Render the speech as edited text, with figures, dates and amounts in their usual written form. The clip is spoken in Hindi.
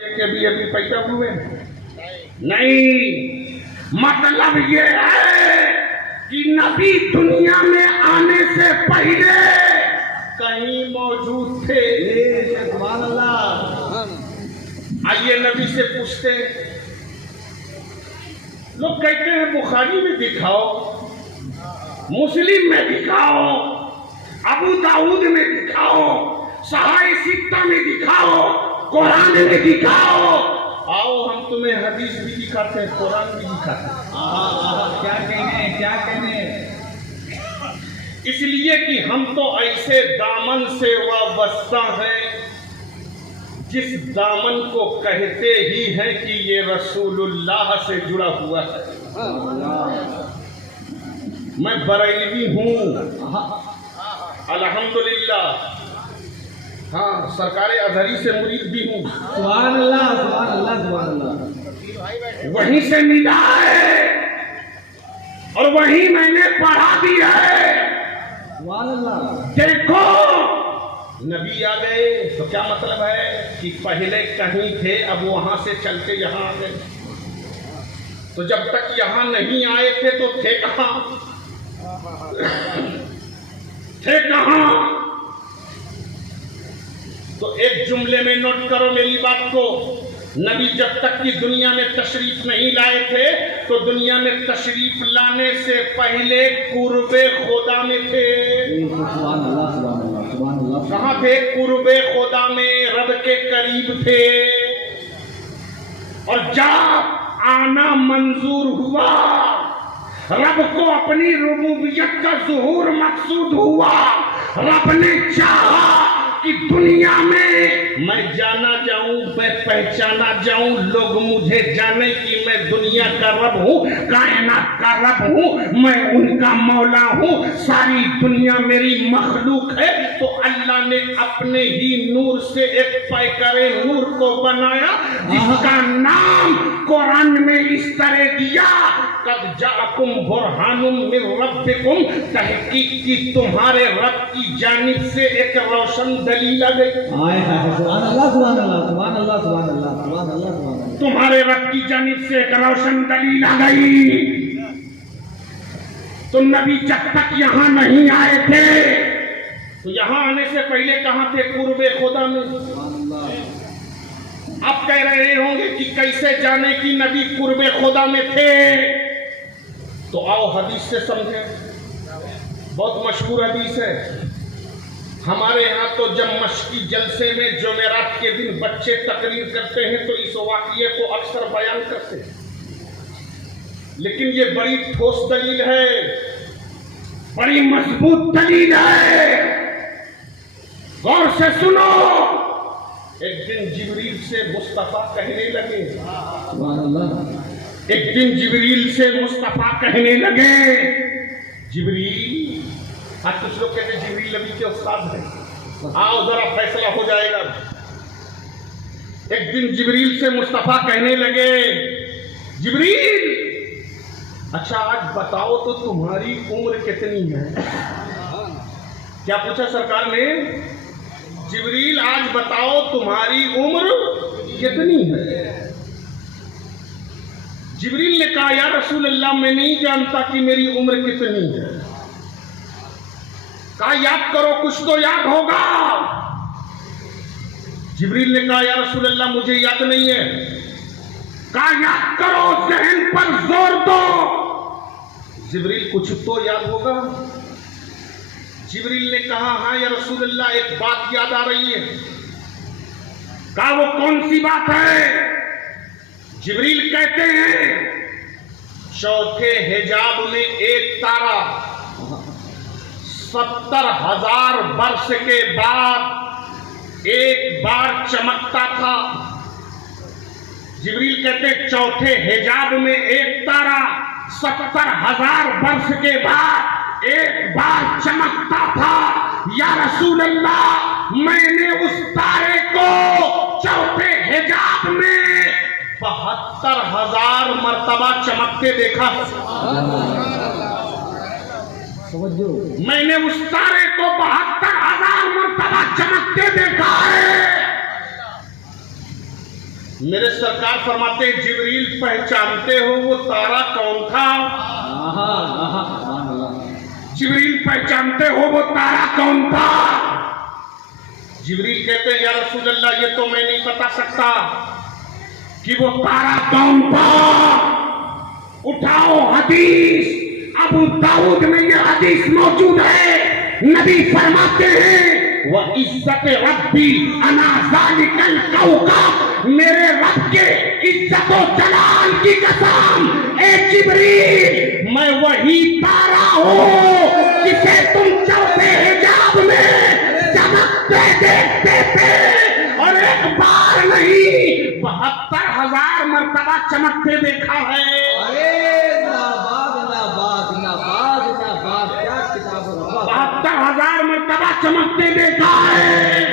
के भी अभी पैदा हुए नहीं। मतलब ये है कि नबी दुनिया में आने से पहले कहीं मौजूद थे। आइए नबी से पूछते। लोग कहते हैं बुखारी में दिखाओ, मुस्लिम में दिखाओ, अबू दाऊद में दिखाओ, सहाय सित्ता में दिखाओ, कुरान में दिखाओ। आओ हम तुम्हें हदीस भी दिखाते हैं, कुरान भी दिखाते हैं। क्या कहने इसलिए कि हम तो ऐसे दामन से वाबस्ता हैं जिस दामन को कहते ही हैं कि ये रसूलुल्लाह से जुड़ा हुआ है। मैं बरेलवी हूँ अल्हम्दुलिल्लाह। हाँ, सरकारे अजहरी से मुरीद भी हूँ। सुभान अल्लाह, सुभान अल्लाह, सुभान अल्लाह। वहीं से मिला है और वहीं मैंने पढ़ा भी है। सुभान अल्लाह। देखो नबी आ गए तो क्या मतलब है कि पहले कहीं थे, अब वहां से चलते यहाँ आ गए। तो जब तक यहाँ नहीं आए थे तो थे कहाँ? थे कहाँ? तो एक जुमले में नोट करो मेरी बात को। नबी जब तक की दुनिया में तशरीफ नहीं लाए थे तो दुनिया में तशरीफ लाने से पहले कुर्बे खुदा में थे। कहाँ थे? कुर्बे खुदा में, रब के करीब थे। और जब आना मंजूर हुआ, रब को अपनी रुबूबियत का ज़ुहूर मकसूद हुआ, रब ने चाहा कि दुनिया में मैं जाना जाऊं, मैं पहचाना जाऊं, लोग मुझे जाने कि मैं दुनिया का रब हूं, कायनात का रब हूं, मैं उनका मौला हूं, सारी दुनिया मेरी मखलूक है। तो अल्लाह ने अपने ही नूर से एक पैकरे नूर को बनाया जिसका नाम कुरान में इस तरह दिया, कद जाअकुम बुरहानुम मिन रब्बिकुम, तहकीक की तुम्हारे रब की जानिब से एक रोशन दलील आ गई। सुभान अल्लाह, सुभान अल्लाह, सुभान अल्लाह, सुभान अल्लाह, सुभान अल्लाह, सुभान अल्लाह। तुम्हारे रब की जानिब से एक रोशन दलील आ गई। तो नबी जब तक यहाँ नहीं आए थे तो यहाँ आने से पहले कहाँ थे? कुर्बे खुदा में। अब कह रहे होंगे कि कैसे जाने कि नबी कुर्बे खुदा में थे? तो आओ हदीस से समझे। बहुत मशहूर हदीस है हमारे यहाँ। तो जब मशकी जलसे में जुमेरात के दिन बच्चे तकरीर करते हैं तो इस वाक़ये को अक्सर बयान करते हैं, लेकिन ये बड़ी ठोस दलील है, बड़ी मजबूत दलील है। गौर से सुनो। एक दिन जिब्रील से मुस्तफा कहने लगे, एक दिन जिब्रील से मुस्तफा कहने लगे, जिब्रील, आज कुछ लोग कहते हैं जिब्रील नबी के उस्ताद हैं, आओ जरा फैसला हो जाएगा। एक दिन जिब्रील से मुस्तफा कहने लगे, जिब्रील, अच्छा आज बताओ तो तुम्हारी उम्र कितनी है? क्या पूछा सरकार ने? जिब्रील आज बताओ तुम्हारी उम्र कितनी है? जिब्रील ने कहा, या रसूल अल्लाह, मैं नहीं जानता कि मेरी उम्र कितनी है। कहा याद करो, कुछ तो याद होगा। जिब्रील ने कहा, या रसूल अल्लाह, मुझे याद नहीं है। कहा याद करो, जहन पर जोर दो। जिब्रील, कुछ तो याद होगा। जिब्रील ने कहा, हाँ या रसूल अल्लाह, एक बात याद आ रही है। कहा वो कौन सी बात है? जिब्रील कहते हैं, चौथे हिजाब में एक तारा 70,000 वर्ष के बाद एक बार चमकता था। जिब्रील कहते चौथे हिजाब में एक तारा 70,000 वर्ष के बाद एक बार चमकता था। या रसूल अल्लाह, मैंने उस तारे को चौथे हिजाब में 72,000 मर्तबा चमकते देखा। मैंने उस तारे को 72,000 मर्तबा चमकते देखा है। मेरे सरकार फरमाते हैं, जिब्रील पहचानते हो वो तारा कौन था? आहा आहा सुभान अल्लाह। जिब्रील पहचानते हो वो तारा कौन था? जिब्रील कहते हैं, या रसूल अल्लाह, ये तो मैं नहीं बता सकता कि वो तारा कौन था। उठाओ हदीस, अबू दाऊद में ये हदीस मौजूद है। नबी फरमाते हैं, वह इज्जत रब्बी अना ज़ालिकल कौकब, मेरे रब के इज्जत और जलाल की कसम, ए जिब्रील, मैं वही तारा हूँ जिसे तुम चौथे हिजाब में चमकते देखते थे, और एक बार नहीं 72,000 मर्तबा चमकते देखा है। अरे नाबाद नाबाद नाबाद नाबाद, क्या किताब है बाबा। 72,000 मर्तबा चमकते देखा है।